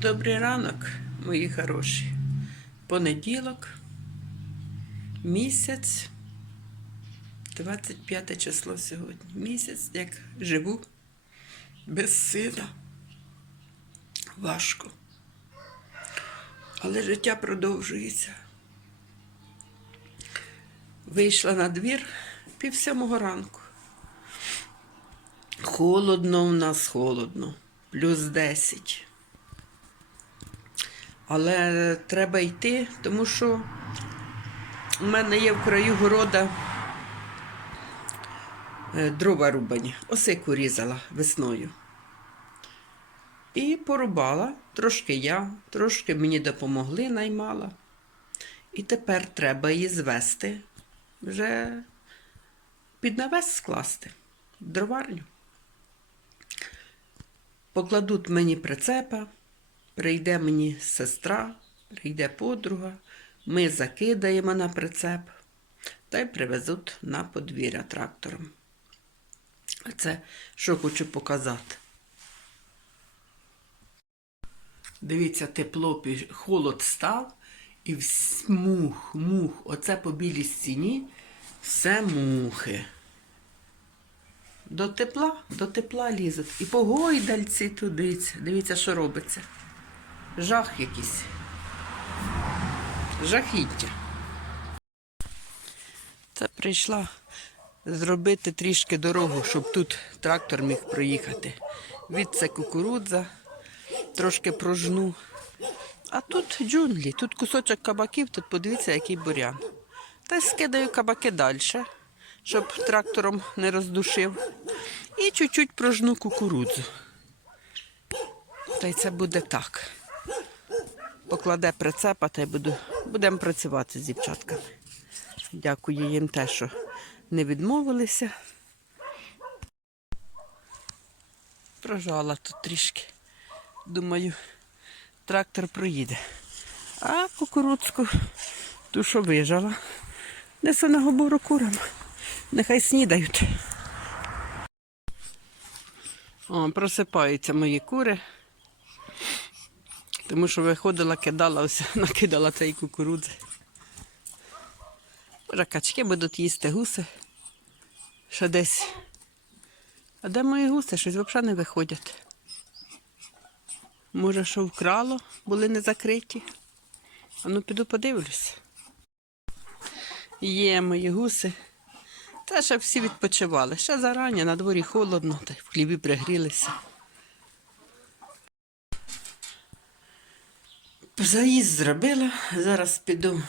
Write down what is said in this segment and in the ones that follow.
Добрий ранок, мої хороші. Понеділок, місяць, 25 число сьогодні. Місяць, як живу, без сина. Важко. Але життя продовжується. Вийшла на двір пів сьомого ранку. Холодно у нас холодно, плюс 10. Але треба йти, тому що у мене є в краю города е, дрова рубані. Осику різала весною. І порубала. Трошки я, трошки мені допомогли, наймала. І тепер треба її звести, вже під навес скласти в дроварню. Покладуть мені прицепа, прийде мені сестра, прийде подруга, ми закидаємо на прицеп та й привезуть на подвір'я трактором. Це що хочу показати. Дивіться, тепло, холод став, і мух, мух, оце по білій стіні все мухи. До тепла, до тепла лізуть. І по гойдальці туди. Дивіться, що робиться. Жах якийсь. Жахіття. Це прийшла зробити трішки дорогу, щоб тут трактор міг проїхати. Від це кукурудза, трошки прожну. А тут джунглі, тут кусочок кабаків, тут подивіться, який бурян. Та скидаю кабаки далі, щоб трактором не роздушив. І чуть-чуть прожну кукурудзу. Та й це буде так. Покладе прицепа, та й буду, будемо працювати з дівчатками. Дякую їм те, що не відмовилися. Прожала тут трішки. Думаю, трактор проїде. А кукурудзку, ту, що вижала, несу на гобору курам. Нехай снідають. О, просипаються мої кури. Тому що виходила, кидала, ось накидала цієї кукурудзи. Може, качки будуть їсти гуси. Ще десь. А де мої гуси? Щось взагалі не виходять. Може, що вкрало, були не закриті. А ну піду подивлюсь. Є мої гуси. Та ще всі відпочивали. Ще зарані, на дворі холодно, та в хлібі пригрілися. Заїзд зробила, зараз піду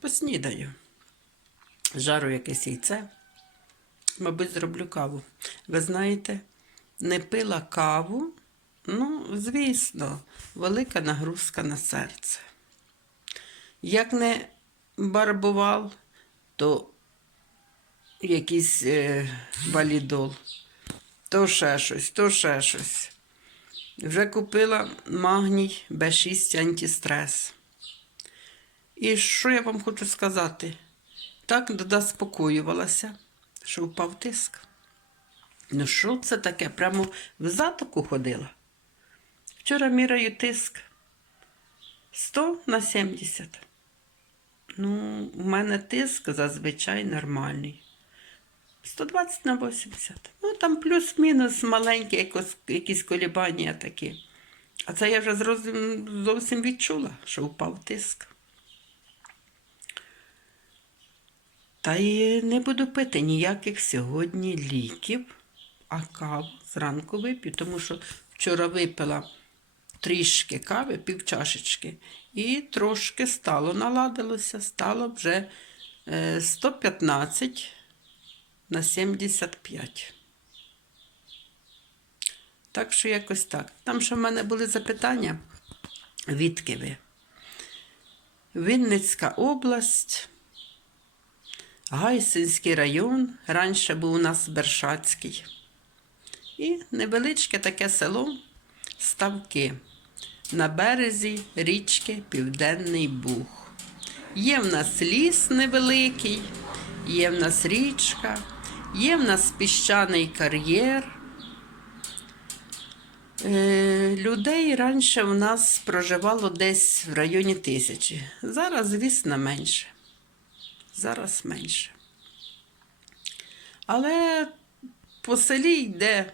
поснідаю. Жару якесь яйце. Мабуть, зроблю каву. Ви знаєте, не пила каву. Ну, звісно, велика нагрузка на серце. Як не барбував, то якийсь е, валідол, то ще щось, то ще щось. Вже купила магній Б6 антистрес. І що я вам хочу сказати? Так заспокоювалася, що впав тиск. Ну, що це таке? Прямо в затоку ходила. Вчора міряю тиск 100 на 70. Ну, у мене тиск зазвичай нормальний. 120 на 80. Ну, там плюс-мінус маленькі якісь колібання такі. А це я вже зовсім відчула, що впав тиск. Та й не буду пити ніяких сьогодні ліків, а каву зранку вип'ю, тому що вчора випила трішки кави, пів чашечки, і трошки стало наладилося, стало вже е, 115 на 75. Так що якось так. Там ще в мене були запитання, відки ви. Вінницька область, Гайсинський район, раніше був у нас Бершацький. І невеличке таке село Ставки на березі річки Південний Буг. Є в нас ліс невеликий, є в нас річка, є в нас піщаний кар'єр. Е, людей раніше в нас проживало десь в районі тисячі. Зараз, звісно, менше. Зараз менше. Але по селі йде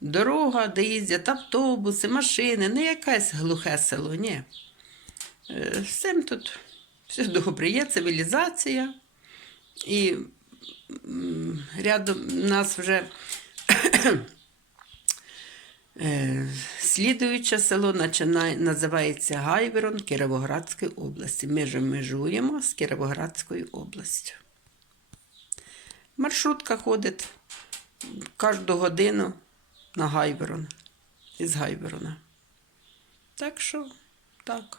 дорога, де їздять автобуси, машини, не якесь глухе село, ні. Е, Всім тут все добре. Є цивілізація. І рядом нас вже е, слідуюче село називається Гайверон Кіровоградської області. Ми ж межуємо з Кіровоградською областю. Маршрутка ходить кожну годину на Гайверон із Гайверона. Так що, так.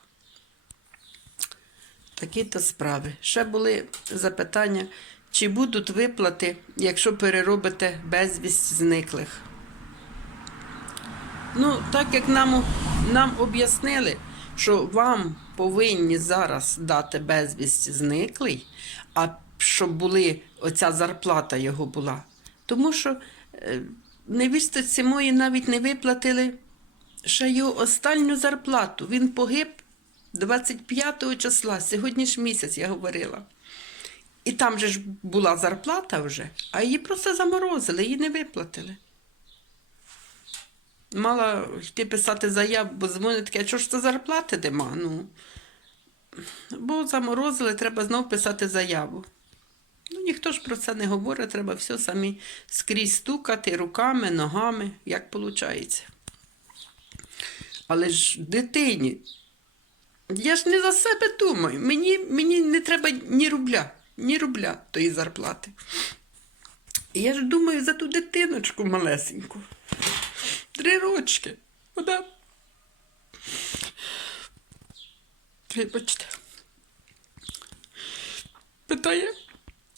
Такі то справи. Ще були запитання, чи будуть виплати, якщо переробите безвість зниклих. Ну, так як нам, нам об'яснили, що вам повинні зараз дати безвість зниклий, а щоб були, оця зарплата його була. Тому що е, мої навіть не виплатили ще його останню зарплату. Він погиб 25 числа, сьогодні ж місяць, я говорила. І там же ж була зарплата вже, а її просто заморозили, її не виплатили. Мала йти писати заяву, бо дзвонить таке, що ж це зарплати нема? Ну, бо заморозили, треба знов писати заяву. Ну, ніхто ж про це не говорить, треба все самі скрізь стукати руками, ногами, як виходить. Але ж дитині, я ж не за себе думаю. Мені, мені не треба ні рубля, ні рубля тої зарплати. І я ж думаю за ту дитиночку малесеньку. Три рочки. Вона. Вибачте. Питає,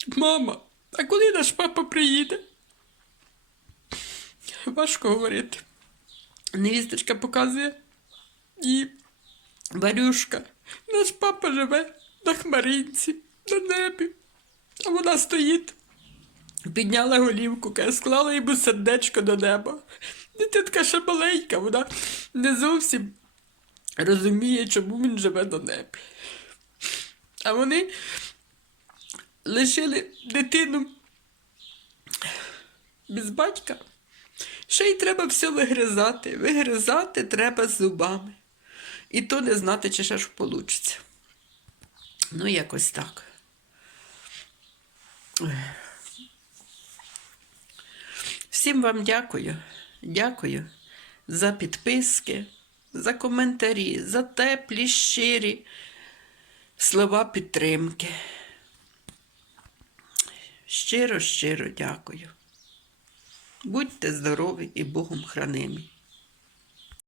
мама, а коли наш папа приїде? Важко говорити. Невісточка показує і Варюшка, наш папа живе на хмаринці, на небі. А вона стоїть, підняла голівку, склала йому сердечко до неба. Дитинка ще маленька, вона не зовсім розуміє, чому він живе на небі. А вони лишили дитину без батька. Ще й треба все вигризати. Вигризати треба зубами. І то не знати, чи ще ж вийде. Ну, якось так. Всім вам дякую. Дякую за підписки, за коментарі, за теплі, щирі слова підтримки. Щиро, щиро дякую. Будьте здорові і Богом хранимі.